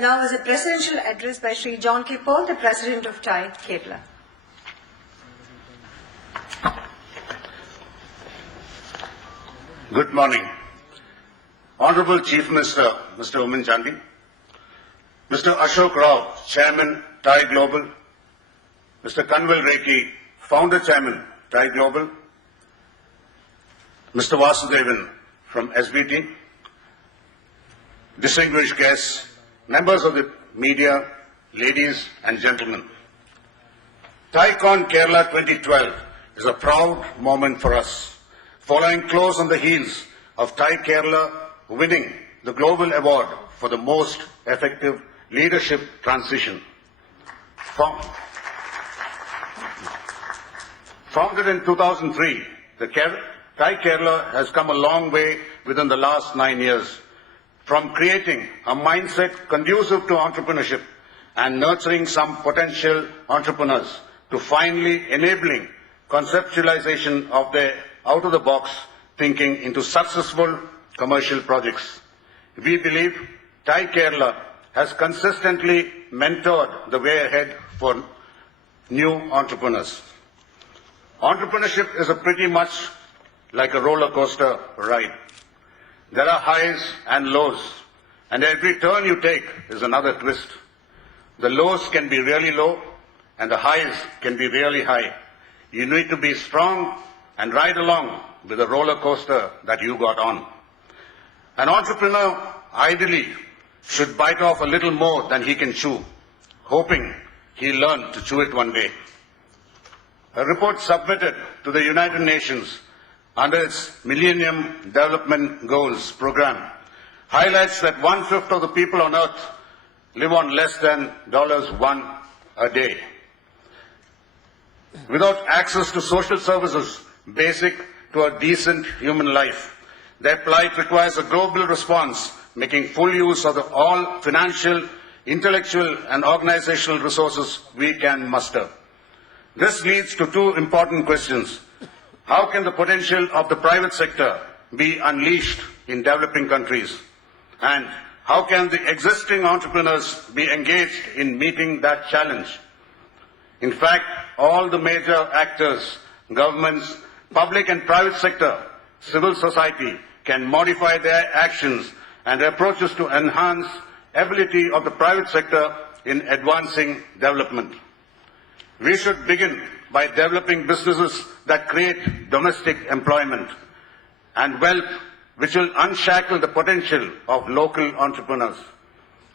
Now is a presidential address by Sri John111, the President of TAI, Kerala. Good morning. Honorable Chief Minister, Mr. Oommen Chandy, Mr. Ashok Rao, Chairman, TAI Global, Mr. Kanwal Rekhi, Founder Chairman, TAI Global, Mr. Vasudevan from SBT, distinguished guests, members of the media, ladies and gentlemen. TAICon Kerala 2012 is a proud moment for us, following close on the heels of TAI Kerala winning the Global Award for the most effective leadership transition. Founded in 2003, the TAI Kerala has come a long way within the last 9 years, from creating a mindset conducive to entrepreneurship and nurturing some potential entrepreneurs to finally enabling conceptualization of their out-of-the-box thinking into successful commercial projects. We believe TAI Kerala has consistently mentored the way ahead for new entrepreneurs. Entrepreneurship is pretty much like a roller coaster ride. There are highs and lows, and every turn you take is another twist. The lows can be really low, and the highs can be really high. You need to be strong and ride along with the roller coaster that you got on. An entrepreneur ideally should bite off a little more than he can chew, hoping he'll learn to chew it one day. A report submitted to the United Nations under its Millennium Development Goals program highlights that 1/5 of the people on earth live on less than $1 a day. Without access to social services basic to a decent human life, their plight requires a global response, making full use of all financial, intellectual and organizational resources we can muster. This leads to two important questions. How can the potential of the private sector be unleashed in developing countries? And how can the existing entrepreneurs be engaged in meeting that challenge? In fact, all the major actors, governments, public and private sector, civil society can modify their actions and approaches to enhance ability of the private sector in advancing development. We should begin by developing businesses that create domestic employment and wealth which will unshackle the potential of local entrepreneurs.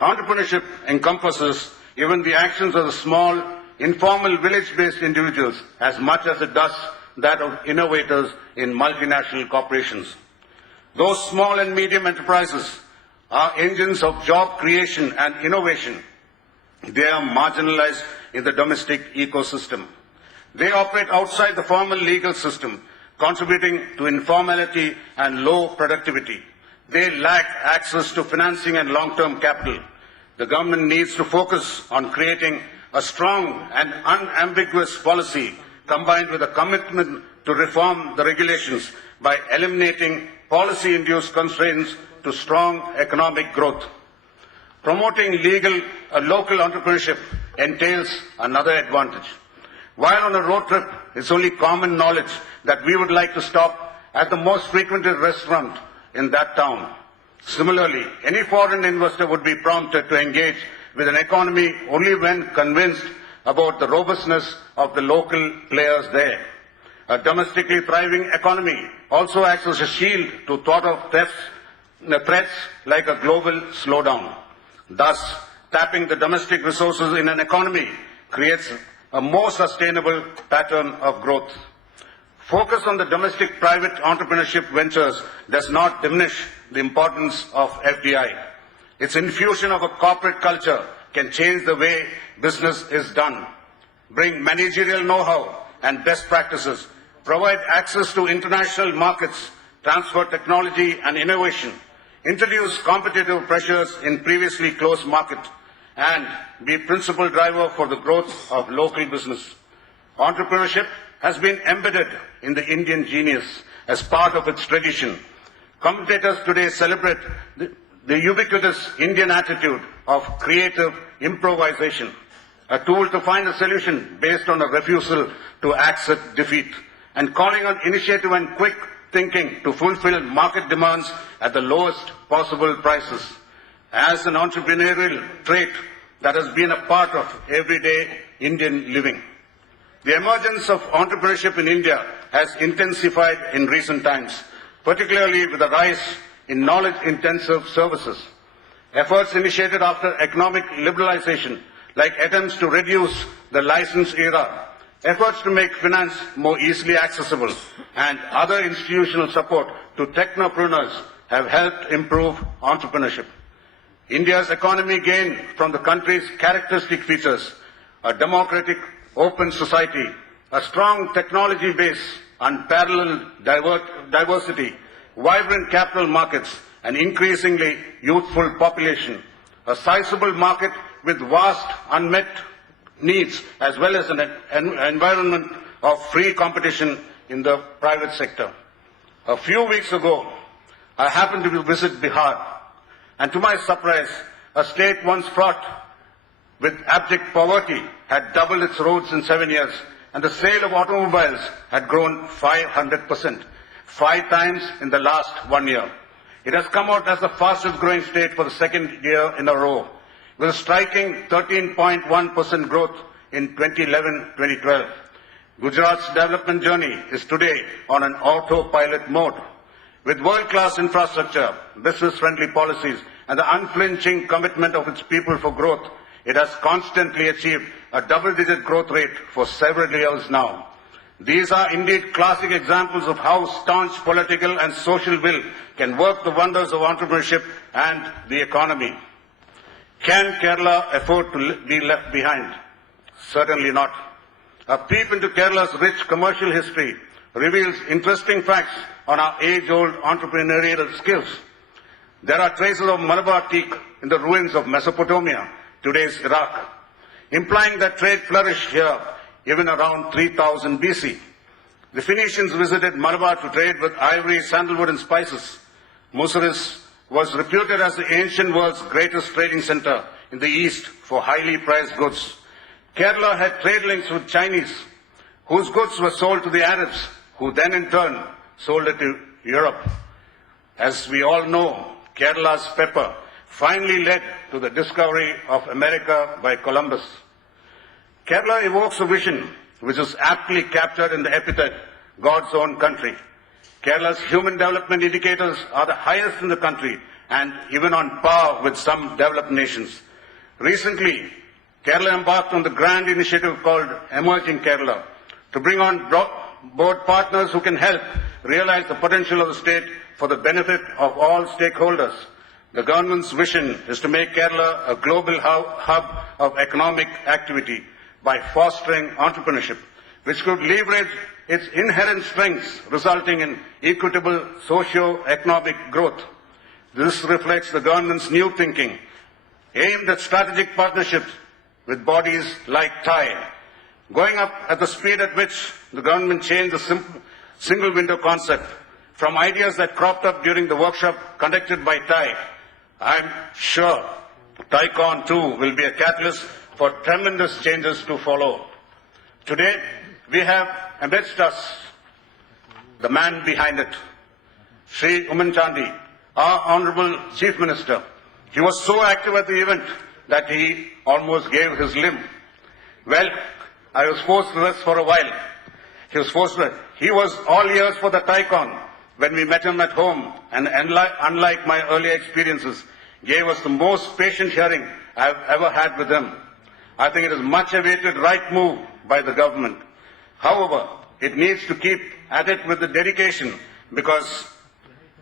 Entrepreneurship encompasses even the actions of the small, informal, village-based individuals as much as it does that of innovators in multinational corporations. Those small and medium enterprises are engines of job creation and innovation. They are marginalized in the domestic ecosystem. They operate outside the formal legal system, contributing to informality and low productivity. They lack access to financing and long-term capital. The government needs to focus on creating a strong and unambiguous policy combined with a commitment to reform the regulations by eliminating policy-induced constraints to strong economic growth. Promoting local entrepreneurship entails another advantage. While on a road trip, it's only common knowledge that we would like to stop at the most frequented restaurant in that town. Similarly, any foreign investor would be prompted to engage with an economy only when convinced about the robustness of the local players there. A domestically thriving economy also acts as a shield to thought of threats like a global slowdown. Thus, tapping the domestic resources in an economy creates a more sustainable pattern of growth. Focus on the domestic private entrepreneurship ventures does not diminish the importance of FDI. Its infusion of a corporate culture can change the way business is done, bring managerial know-how and best practices, provide access to international markets, transfer technology and innovation, introduce competitive pressures in previously closed markets, and be principal driver for the growth of local business. Entrepreneurship has been embedded in the Indian genius as part of its tradition. Commentators today celebrate the ubiquitous Indian attitude of creative improvisation, a tool to find a solution based on a refusal to accept defeat, and calling on initiative and quick thinking to fulfill market demands at the lowest possible prices. As an entrepreneurial trait that has been a part of everyday Indian living. The emergence of entrepreneurship in India has intensified in recent times, particularly with the rise in knowledge-intensive services. Efforts initiated after economic liberalization, like attempts to reduce the license era, efforts to make finance more easily accessible, and other institutional support to technopreneurs have helped improve entrepreneurship. India's economy gained from the country's characteristic features: a democratic, open society, a strong technology base, unparalleled diversity, vibrant capital markets, an increasingly youthful population, a sizable market with vast unmet needs, as well as an environment of free competition in the private sector. A few weeks ago, I happened to visit Bihar, and to my surprise, a state once fraught with abject poverty had doubled its roads in 7 years, and the sale of automobiles had grown 500%, 5 times in the last 1 year. It has come out as the fastest growing state for the second year in a row, with a striking 13.1% growth in 2011-2012. Gujarat's development journey is today on an autopilot mode. With world-class infrastructure, business-friendly policies, and the unflinching commitment of its people for growth, it has constantly achieved a double-digit growth rate for several years now. These are indeed classic examples of how staunch political and social will can work the wonders of entrepreneurship and the economy. Can Kerala afford to be left behind? Certainly not. A peep into Kerala's rich commercial history reveals interesting facts on our age-old entrepreneurial skills. There are traces of Malabar teak in the ruins of Mesopotamia, today's Iraq, implying that trade flourished here even around 3000 BC. The Phoenicians visited Malabar to trade with ivory, sandalwood, and spices. Musaris was reputed as the ancient world's greatest trading center in the east for highly priced goods. Kerala had trade links with Chinese, whose goods were sold to the Arabs, who then in turn sold it to Europe. As we all know, Kerala's pepper finally led to the discovery of America by Columbus. Kerala evokes a vision which is aptly captured in the epithet, God's own country. Kerala's human development indicators are the highest in the country and even on par with some developed nations. Recently, Kerala embarked on the grand initiative called Emerging Kerala to bring on board partners who can help realize the potential of the state for the benefit of all stakeholders. The government's vision is to make Kerala a global hub of economic activity by fostering entrepreneurship, which could leverage its inherent strengths, resulting in equitable socio-economic growth. This reflects the government's new thinking, aimed at strategic partnerships with bodies like TIE, going up at the speed at which the government changed the single window concept from ideas that cropped up during the workshop conducted by TIE. I'm sure TIECon too will be a catalyst for tremendous changes to follow. Today, we have amidst us the man behind it, Sri Umanchandi, our Honorable Chief Minister. He was so active at the event that he almost gave his limb. Well, I was forced to rest for a while. He was all ears for the TIECon when we met him at home, and unlike my earlier experiences, gave us the most patient hearing I've ever had with him. I think it is much awaited right move by the government. However, it needs to keep at it with the dedication, because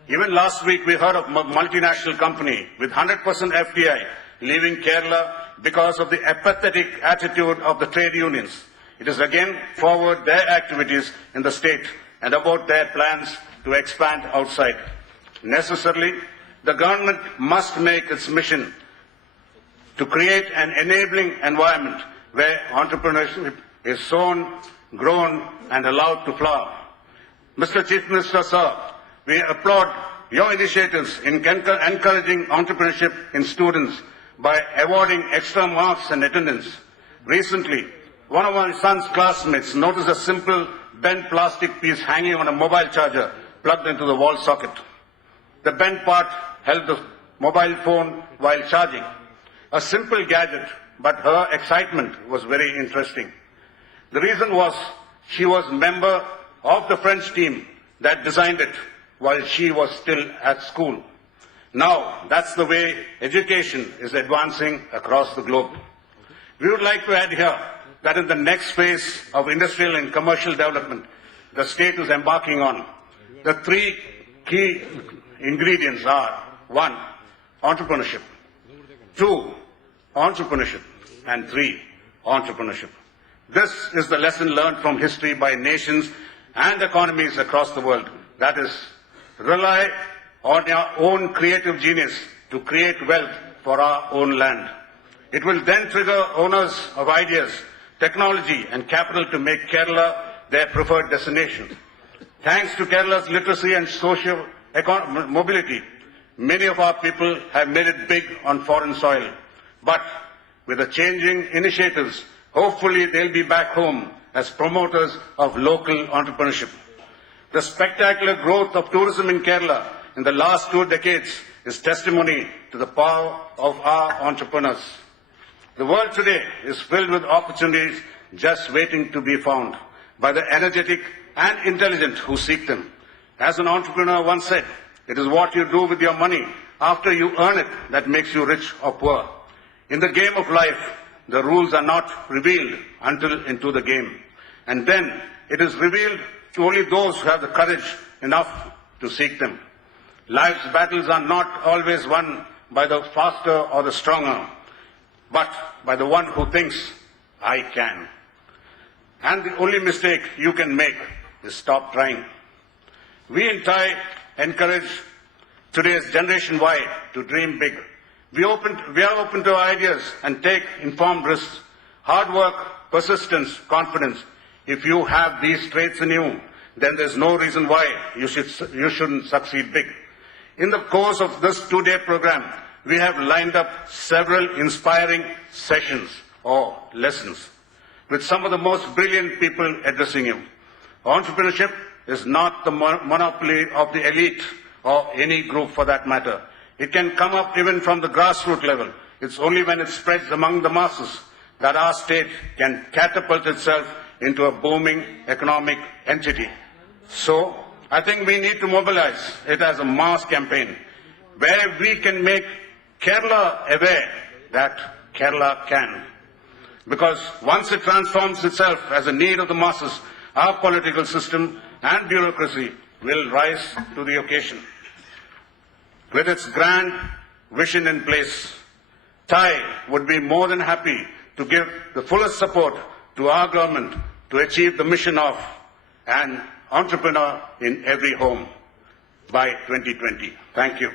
even last week we heard of a multinational company with 100% FDI leaving Kerala because of the apathetic attitude of the trade unions. It is again forward their activities in the state and about their plans to expand outside. Necessarily, the government must make its mission to create an enabling environment where entrepreneurship is sown, grown, and allowed to flower. Mr. Chief Minister, sir, we applaud your initiatives in encouraging entrepreneurship in students by awarding extra marks and attendance. Recently, one of my son's classmates noticed a simple bent plastic piece hanging on a mobile charger plugged into the wall socket. The bent part held the mobile phone while charging. A simple gadget, but her excitement was very interesting. The reason was she was a member of the French team that designed it while she was still at school. Now, that's the way education is advancing across the globe. We would like to add here that in the next phase of industrial and commercial development the state is embarking on, the three key ingredients are: 1, entrepreneurship; 2, entrepreneurship; and 3, entrepreneurship. This is the lesson learned from history by nations and economies across the world. That is, rely on your own creative genius to create wealth for our own land. It will then trigger owners of ideas, technology and capital to make Kerala their preferred destination. Thanks to Kerala's literacy and social mobility, many of our people have made it big on foreign soil. But with the changing initiatives, hopefully they'll be back home as promoters of local entrepreneurship. The spectacular growth of tourism in Kerala in the last 2 decades is testimony to the power of our entrepreneurs. The world today is filled with opportunities just waiting to be found by the energetic and intelligent who seek them. As an entrepreneur once said, it is what you do with your money after you earn it that makes you rich or poor. In the game of life, the rules are not revealed until into the game. And then it is revealed to only those who have the courage enough to seek them. Life's battles are not always won by the faster or the stronger, but by the one who thinks, I can. And the only mistake you can make is stop trying. We in TIE encourage today's Generation Y to dream big. We are open to ideas and take informed risks. Hard work, persistence, confidence. If you have these traits in you, then there's no reason why you shouldn't succeed big. In the course of this 2-day program, we have lined up several inspiring sessions or lessons with some of the most brilliant people addressing you. Entrepreneurship is not the monopoly of the elite or any group for that matter. It can come up even from the grassroots level. It's only when it spreads among the masses that our state can catapult itself into a booming economic entity. So, I think we need to mobilize it as a mass campaign where we can make Kerala aware that Kerala can. Because once it transforms itself as a need of the masses, our political system and bureaucracy will rise to the occasion. With its grand vision in place, TIE would be more than happy to give the fullest support to our government to achieve the mission of an entrepreneur in every home by 2020. Thank you.